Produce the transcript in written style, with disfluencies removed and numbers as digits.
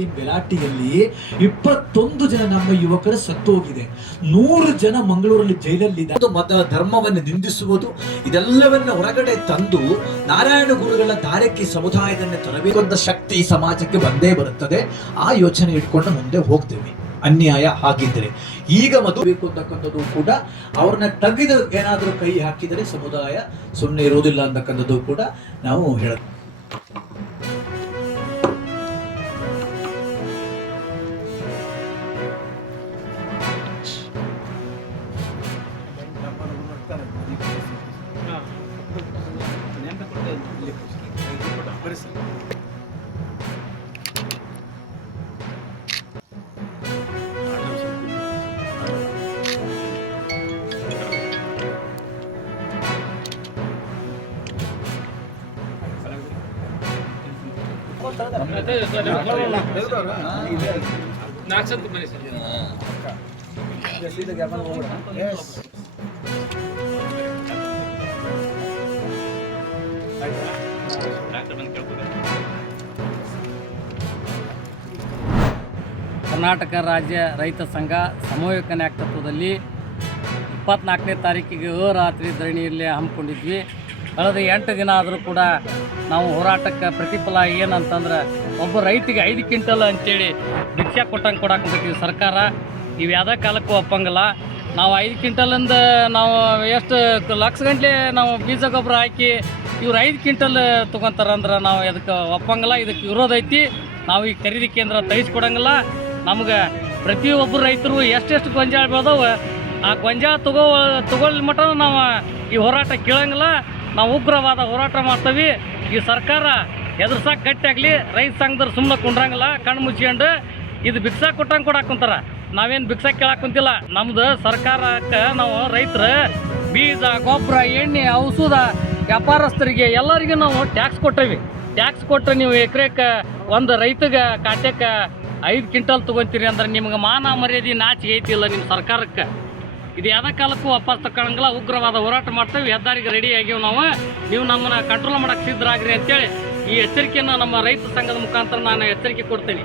ಈ ಬೆಲಾಟಿಯಲ್ಲಿ 21 ಜನ ನಮ್ಮ ಯುವಕರು ಸತ್ತು ಹೋಗಿದೆ. 100 ಜನ ಮಂಗಳೂರಲ್ಲಿ ಜೈಲಲ್ಲಿದೆ. ಮತ ಧರ್ಮವನ್ನು ನಿಂದಿಸುವುದು ಇದೆಲ್ಲವನ್ನ ಹೊರಗಡೆ ತಂದು ನಾರಾಯಣ ಗುರುಗಳ ದಾರಕ್ಕೆ ಸಮುದಾಯದನ್ನ ತರಬೇಕಂತ ಶಕ್ತಿ ಈ ಸಮಾಜಕ್ಕೆ ಬಂದೇ ಬರುತ್ತದೆ. ಆ ಯೋಚನೆ ಇಟ್ಕೊಂಡು ಮುಂದೆ ಹೋಗ್ತೇವೆ. ಅನ್ಯಾಯ ಆಗಿದ್ರೆ ಈಗ ಮದುವೆಬೇಕು ಅಂತಕ್ಕಂಥದ್ದು ಕೂಡ ಅವ್ರನ್ನ ತೆಗೆದು ಏನಾದರೂ ಕೈ ಹಾಕಿದರೆ ಸಮುದಾಯ ಸುಮ್ಮನೆ ಇರುವುದಿಲ್ಲ ಅಂತಕ್ಕಂಥದ್ದು ಕೂಡ ನಾವು ಹೇಳೋದು. ಕರ್ನಾಟಕ ರಾಜ್ಯ ರೈತ ಸಂಘ ಸಮನ್ವಯ ನೇತೃತ್ವದಲ್ಲಿ 24ನೇ ತಾರೀಕಿಗೆ ರಾತ್ರಿ ಧರಣಿಯಲ್ಲಿ ಹಮ್ಮಿಕೊಂಡಿದ್ವಿ. ಕಳೆದ 8 ದಿನ ಆದರೂ ಕೂಡ ನಾವು ಹೋರಾಟಕ್ಕೆ ಪ್ರತಿಫಲ ಏನಂತಂದ್ರೆ ಒಬ್ಬ ರೈತಿಗೆ 5 ಕ್ವಿಂಟಲ್ ಅಂತೇಳಿ ಭಿಕ್ಷೆ ಕೊಡಾಕಂತೀವಿ ಸರ್ಕಾರ. ಇವು ಯಾವುದೇ ಕಾಲಕ್ಕೂ ಒಪ್ಪಂಗಿಲ್ಲ. ನಾವು 5 ಕ್ವಿಂಟಲಿಂದ ನಾವು ಎಷ್ಟು ಲಕ್ಷ ಗಂಟಲೆ ನಾವು ಬೀಜ ಗೊಬ್ಬರ ಹಾಕಿ ಇವ್ರು 5 ಕ್ವಿಂಟಲ್ ತೊಗೊತಾರಂದ್ರೆ ನಾವು ಅದಕ್ಕೆ ಒಪ್ಪಂಗಿಲ್ಲ. ಇದಕ್ಕೆ ವಿರೋಧ ಐತಿ. ನಾವು ಈ ಖರೀದಿ ಕೇಂದ್ರ ತೆಗೆಸ್ಕೊಡಂಗಿಲ್ಲ. ನಮ್ಗೆ ಪ್ರತಿಯೊಬ್ಬರು ರೈತರು ಎಷ್ಟೆಷ್ಟು ಗೊಂಜಾಳ ಬೆಳೆದವು ಆ ಗೊಂಜಾಳ ತಗೊಳ್ಳಿ ಮಟ್ಟ ನಾವು ಈ ಹೋರಾಟ ಕೇಳಂಗಿಲ್ಲ. ನಾವು ಉಗ್ರವಾದ ಹೋರಾಟ ಮಾಡ್ತೀವಿ. ಈ ಸರ್ಕಾರ ಎದುರ್ಸಾಕೆ ಗಟ್ಟಿಯಾಗಲಿ. ರೈತ ಸಂಘದವ್ರು ಸುಮ್ಮನೆ ಕುಂಡ್ರಂಗಿಲ್ಲ. ಕಣ್ಣು ಮುಚ್ಕೊಂಡು ಇದು ಭಿಕ್ಷಾ ಕೊಡಾಕುಂತಾರ. ನಾವೇನು ಭಿಕ್ಷಾ ಕೇಳಾಕುಂತಿಲ್ಲ. ನಮ್ದು ಸರ್ಕಾರಕ್ಕೆ ನಾವು ರೈತರು ಬೀಜ ಗೊಬ್ಬರ ಎಣ್ಣೆ ಔಷಧ ವ್ಯಾಪಾರಸ್ಥರಿಗೆ ಎಲ್ಲರಿಗೂ ನಾವು ಟ್ಯಾಕ್ಸ್ ಕೊಟ್ಟೇವಿ. ಟ್ಯಾಕ್ಸ್ ಕೊಟ್ಟು ನೀವು ಎಕರೆಕ್ಕೆ ಒಂದು ರೈತಗೆ ಖಾತೆಗೆ 5 ಕ್ವಿಂಟಲ್ ತೊಗೊತೀರಿ ಅಂದ್ರೆ ನಿಮ್ಗೆ ಮಾನ ಮರ್ಯಾದೆ ನಾಚಿಕೆ ಐತಿಲ್ಲ ನಿಮ್ಮ ಸರ್ಕಾರಕ್ಕೆ. ಇದು ಯಾವುದೇ ಕಾಲಕ್ಕೂ ವಾಪಸ್ ತಗೊಳಂಗಿಲ್ಲ. ಉಗ್ರವಾದ ಹೋರಾಟ ಮಾಡ್ತೇವೆ. ಹೆದ್ದಾರಿಗೆ ರೆಡಿ ಆಗ್ಯಾವ ನಾವು. ನೀವು ನಮ್ಮನ್ನು ಕಂಟ್ರೋಲ್ ಮಾಡೋಕ್ಕೆ ಸಿದ್ಧರಾಗ್ರಿ ಅಂತೇಳಿ ಈ ಎಚ್ಚರಿಕೆಯನ್ನು ನಮ್ಮ ರೈತ ಸಂಘದ ಮುಖಾಂತರ ನಾನು ಎಚ್ಚರಿಕೆ ಕೊಡ್ತೀನಿ.